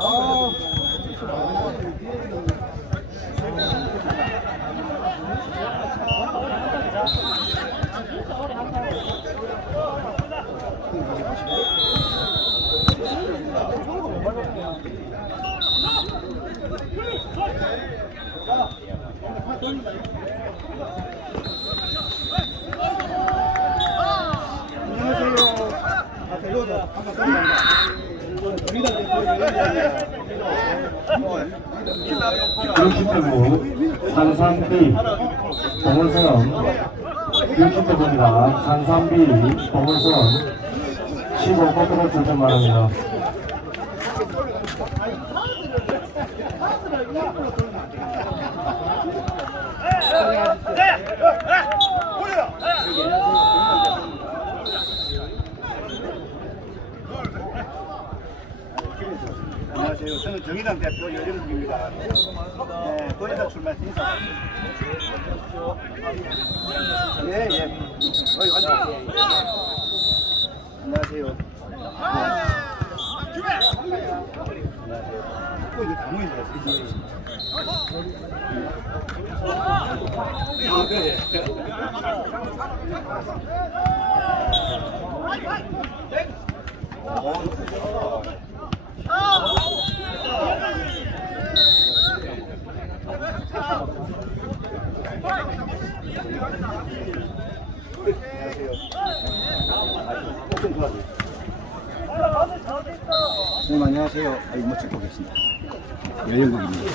아, 대로다. 반갑습니다. 우리가 육십대부 산산비 봉은선 육십대부입니다. 산산비 봉은선 15코트로 출전 바랍니다. 안녕하세요. 저는 정의당 대표 여정국입니다. 네, 도의사 출마 인사. 예, 예. 어이, 앉아. 안녕하세요. 안녕하세요. 어, 이거 다 모인다. 아, 그래. 선생님 안녕하세요. 아, 이거 뭐 찍고 계십니다. 여영국입니다.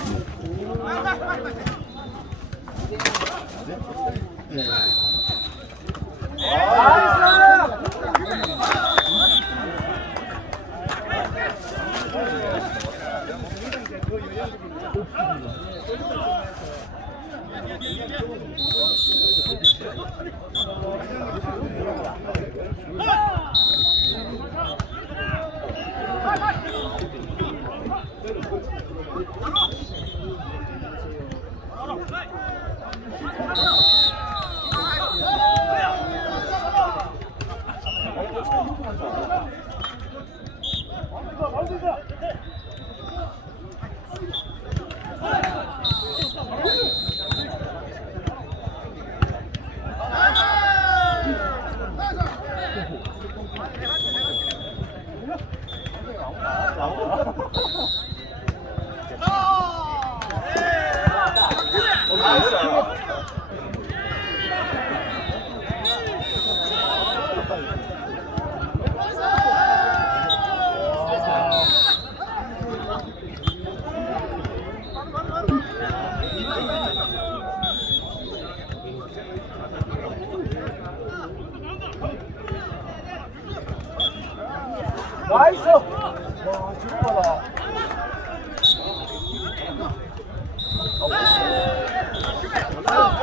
나이스! 와, 죽어라.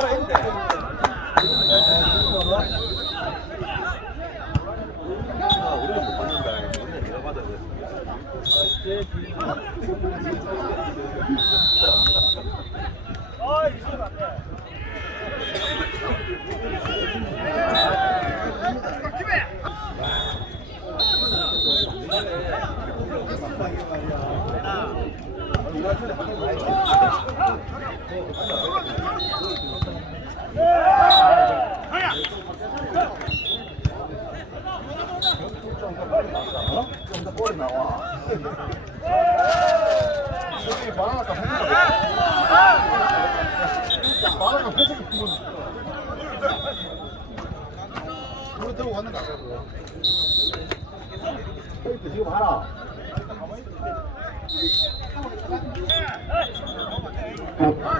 좀 더 볼이 나와. 바나나가.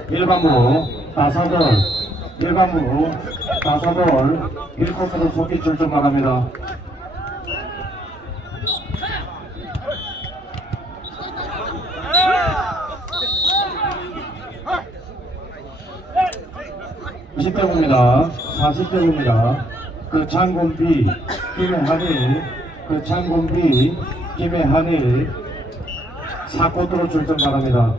일반부 다사돌 일반부 다사돌 1코트로 속기 출전 바랍니다. 40대입니다. 40대입니다. 그 장군비 김해한일 그 장군비 김해한일 사코트로 출전 바랍니다.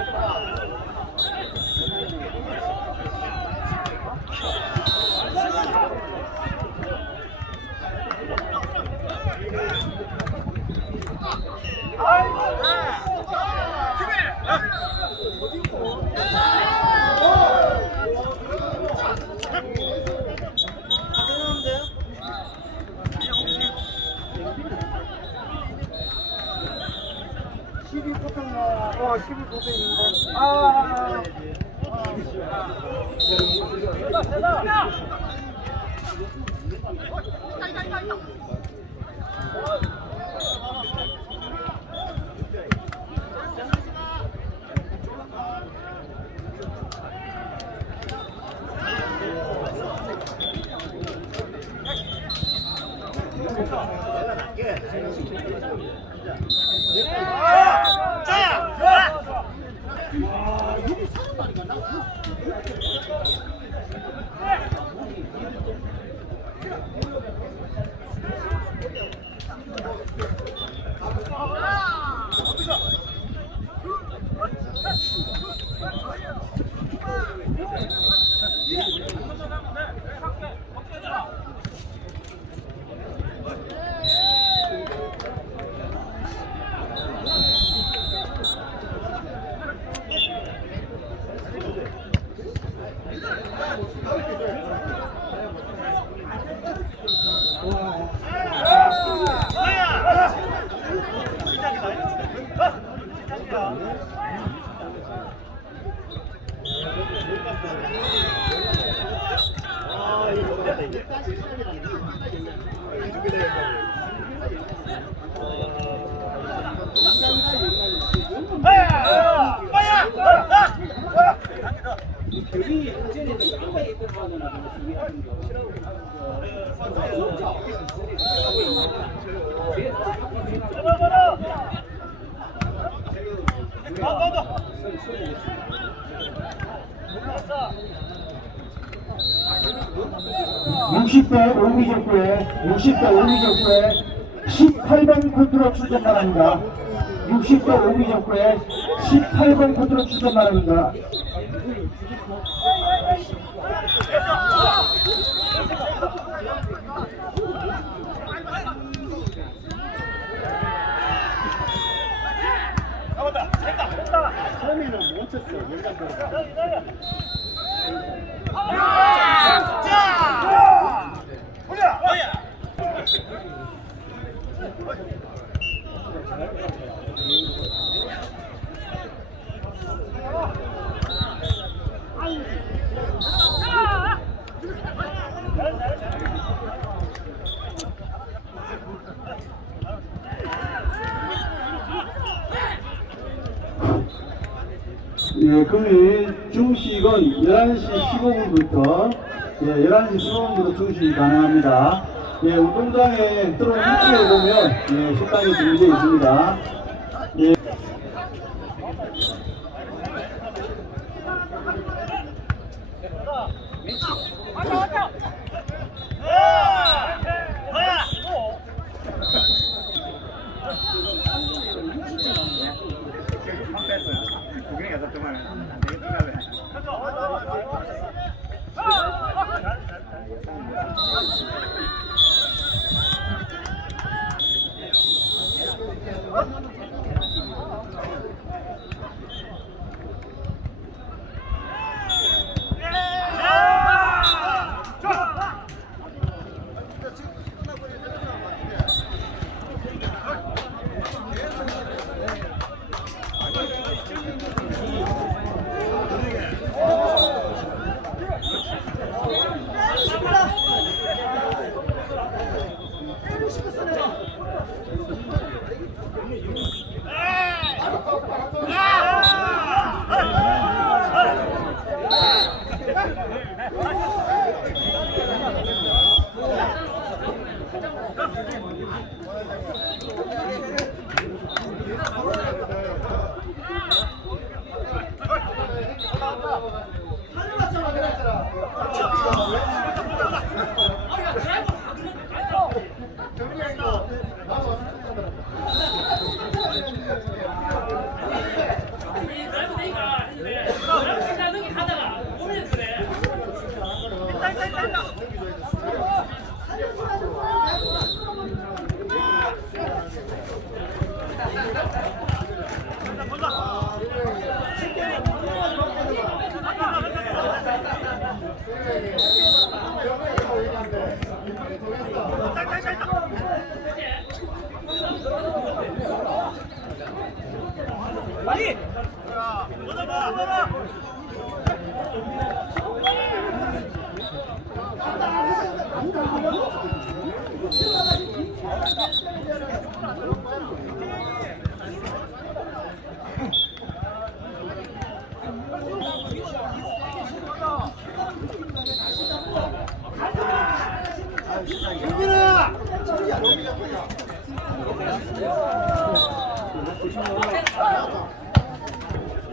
Oh, Oh, 60대 오미족구에 18번 코트로 출전하랍니다. 60대 오미족구에 18번 코트로 출전 바랍니다. 놓쳤어. 연장 예, 금일 중식은 11시 15분부터 예, 11시 15분부터 중식이 가능합니다. 예, 운동장에 들어온 입구에 보면 예, 식당이 준비되어 있습니다. 예. 구경이 가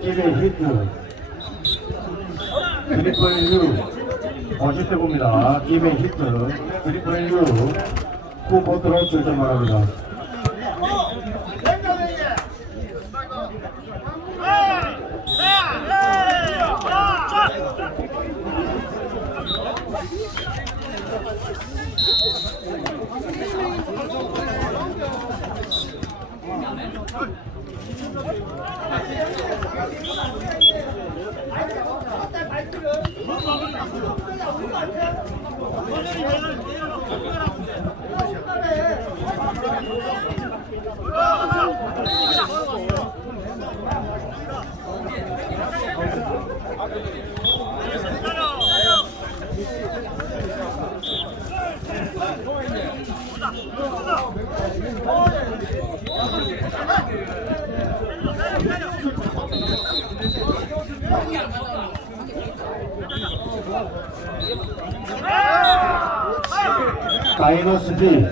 7대 히트. 드리플 유. 멋있 해봅니다. 2배 히트. 드리플 유. 후보트로 출전 말합니다. Oh, yeah. 다이노스 B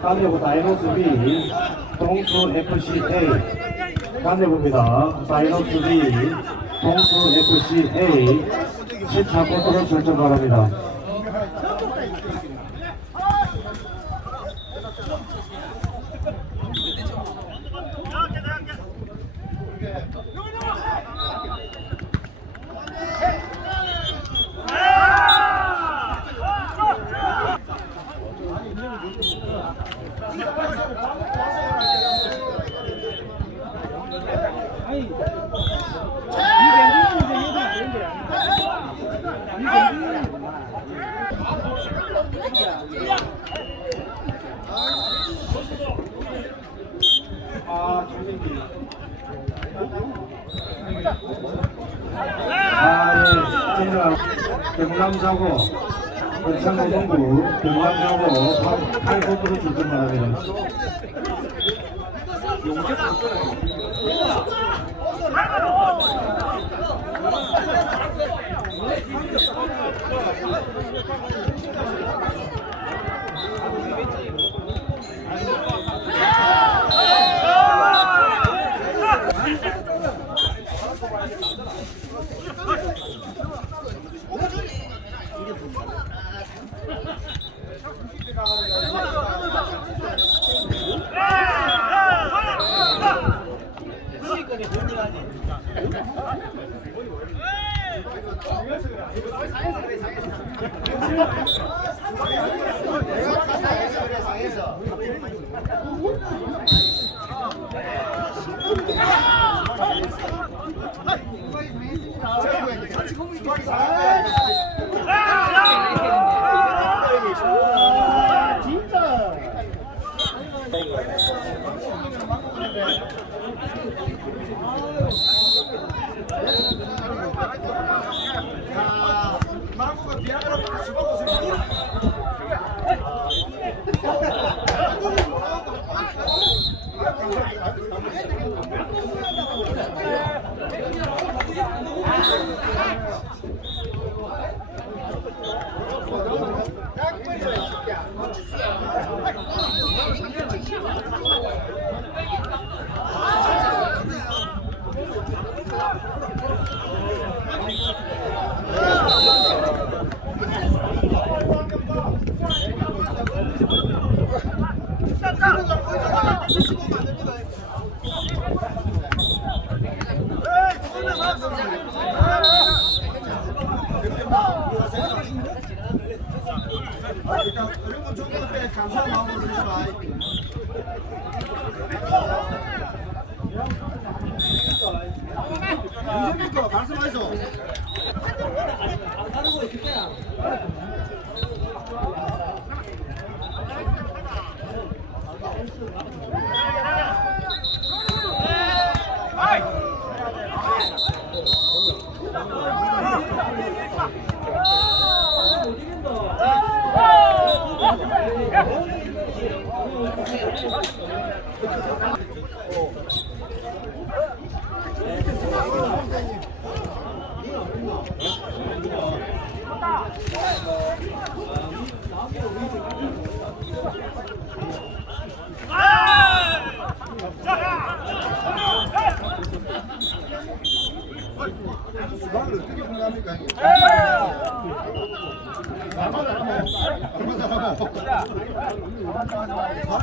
간대부 다이노스 B 동수 FC A. 간대부입니다. 다이노스 B 동수 FC A. 14코트로 출전 바랍니다. 건창고등부 경남사고 8번으로 출전을 하게 됩니다. 아, 진짜. Yeah.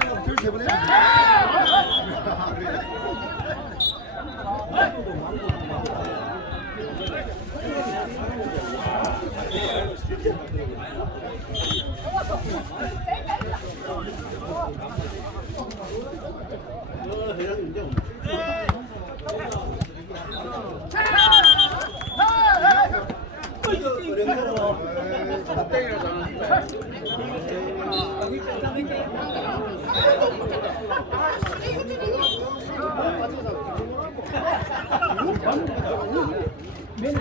연습되고 아, 맨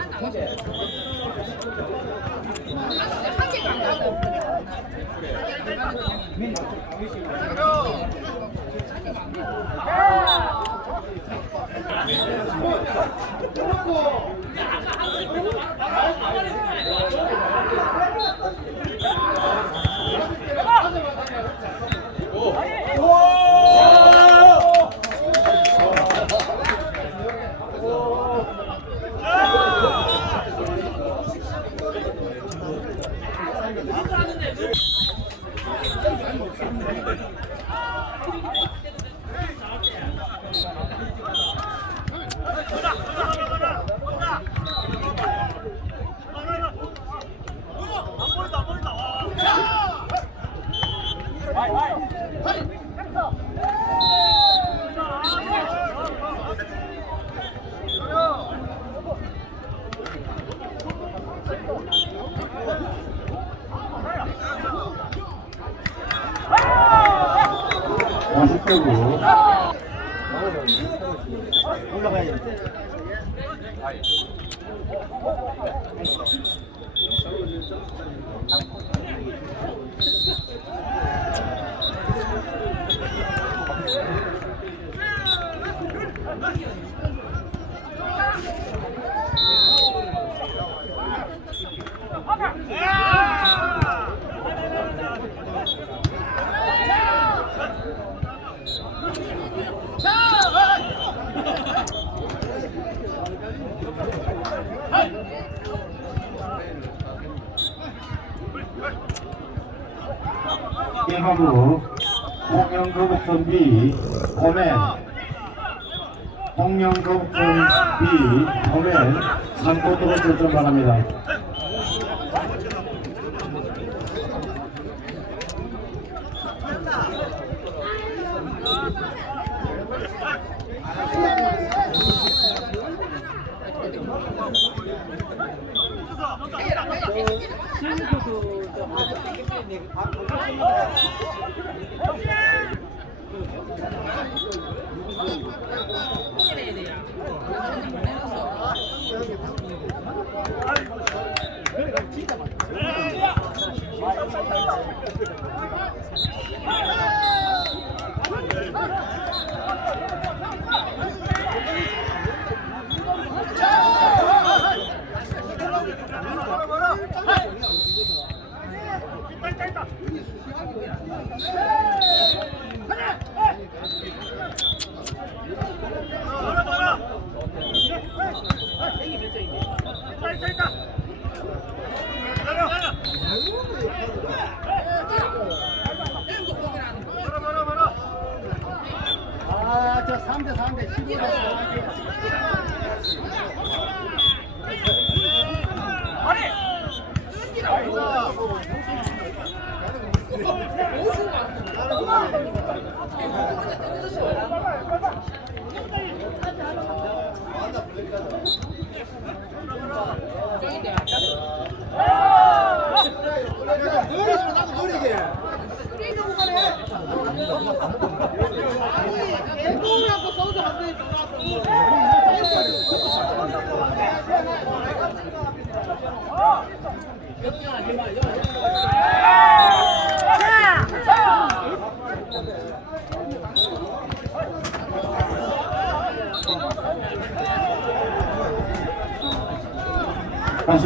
3코트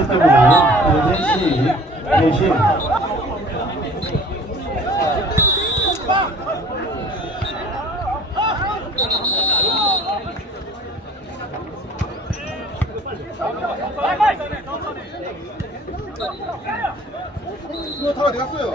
때문에 대시 대신 이거 다 어디 갔어요?